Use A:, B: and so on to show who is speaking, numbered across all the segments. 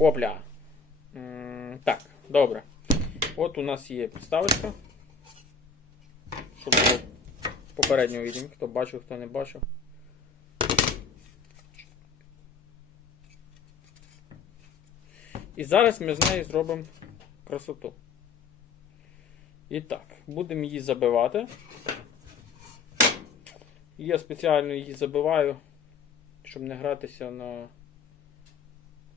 A: Опля. Так, добре. От у нас є підставочка. Щоб було попередньо відео. Хто бачив, хто не бачив. І зараз ми з нею зробимо красоту. І так, будемо її забивати. Я спеціально її забиваю, щоб не гратися на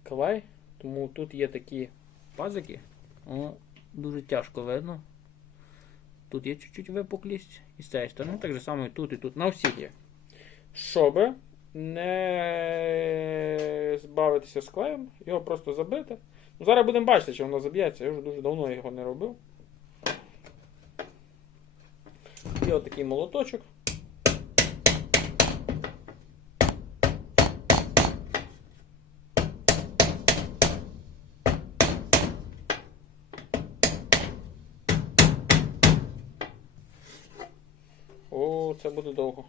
A: клей. Тому тут є такі пазики. О, дуже тяжко видно. Тут є чуть-чуть випуклість і з цієї сторони, так же само і тут і тут. На всіх є. Щоб не збавитися з клеєм, його просто забити. Ну, зараз будемо бачити, чи воно заб'ється. Я вже дуже давно його не робив. Є отакий молоточок. О, це буде довго.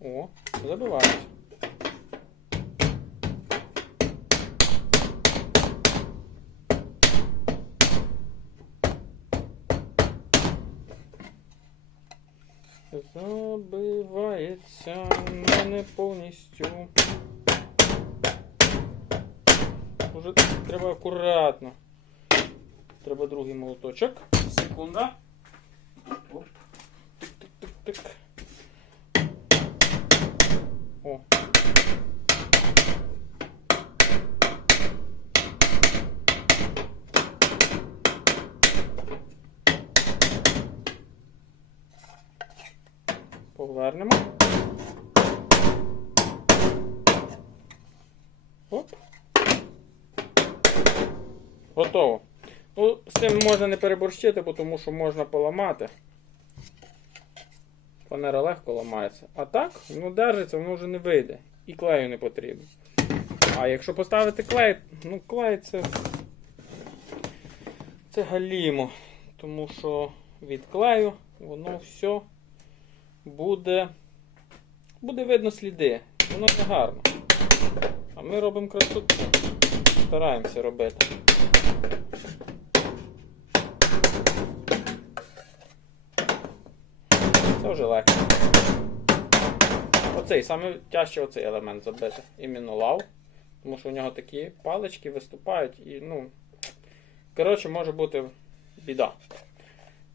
A: О, забивається. Забивається але не повністю. Уже треба акуратно. Треба другий молоточок. Секунда. Оп. Тик-тик-тик-тик. О. Повернемо. Готово. Ну, з цим можна не переборщити, бо тому що можна поламати. Фанера легко ламається. А так, воно держиться, воно вже не вийде. І клею не потрібно. А якщо поставити клей, ну клей це. Це галімо. Тому що від клею воно все буде. Буде видно сліди. Воно не гарно. А ми робимо красоту. Стараємося робити. Це вже легко. Оцей, саме тяжче оцей елемент забити. Іменно лав. Тому що у нього такі палички виступають і, ну. Коротше, може бути біда.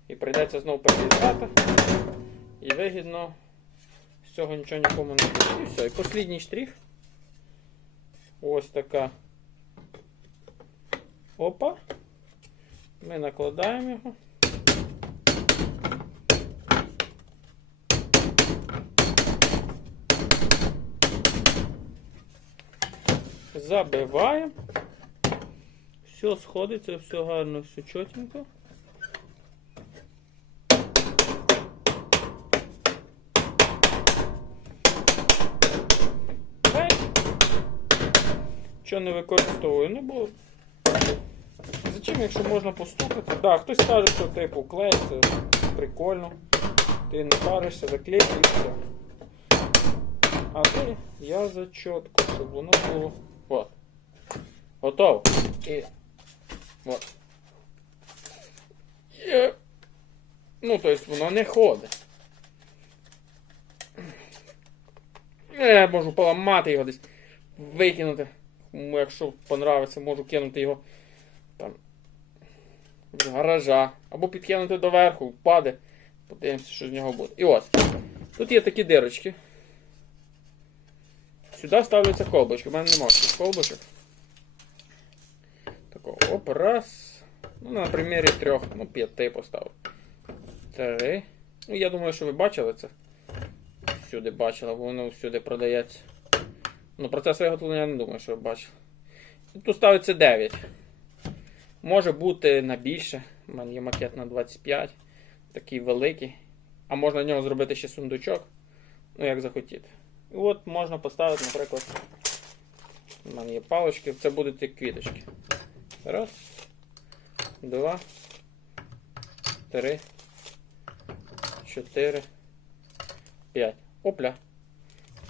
A: І прийдеться знову перерізати. І вигідно з цього нічого нікому не буде. І все. І послідній штрих. Ось така. Опа. Ми накладаємо його. Забиваємо. Все сходиться, все гарно, все чотенько. Що не використовую? Ну бо. Зачем, якщо можна постукати? Да, хтось каже, що типу клей це прикольно. Ти не паришся, заклейки і все. Але я за чітко, щоб воно було. От. Готово. І. От. Є. Ну, тобто воно не ходить. Я можу поламати його десь, викинути. Якщо понравиться, можу кинути його там з гаража. Або підкинути доверху, впаде. Подивимося, що з нього буде. І ось. Тут є такі дирочки. Сюди ставляться колбочки. У мене немає колбочок. Такого. Оп, раз. Ну, на примірі трьох, ну, п'яти поставив. Три. Ну, я думаю, що ви бачили це. Всюди бачили, воно всюди продається. Ну, процес виготовлення я не думаю, що ви бачили. Тут ставиться 9. Може бути на більше. У мене є макет на 25. Такий великий. А можна в нього зробити ще сундучок. Ну, як захотіти. І от можна поставити, наприклад. У мене є палочки, це будуть як квіточки. Раз, два, три, чотири, 5. Опля.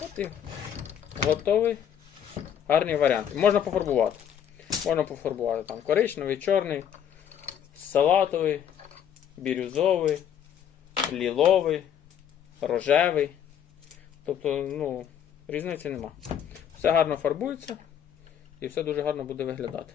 A: От і готовий. Гарний варіант. Можна пофарбувати. Можна пофарбувати там коричневий, чорний, салатовий, бірюзовий, ліловий, рожевий. Тобто, ну, різниці нема. Все гарно фарбується і все дуже гарно буде виглядати.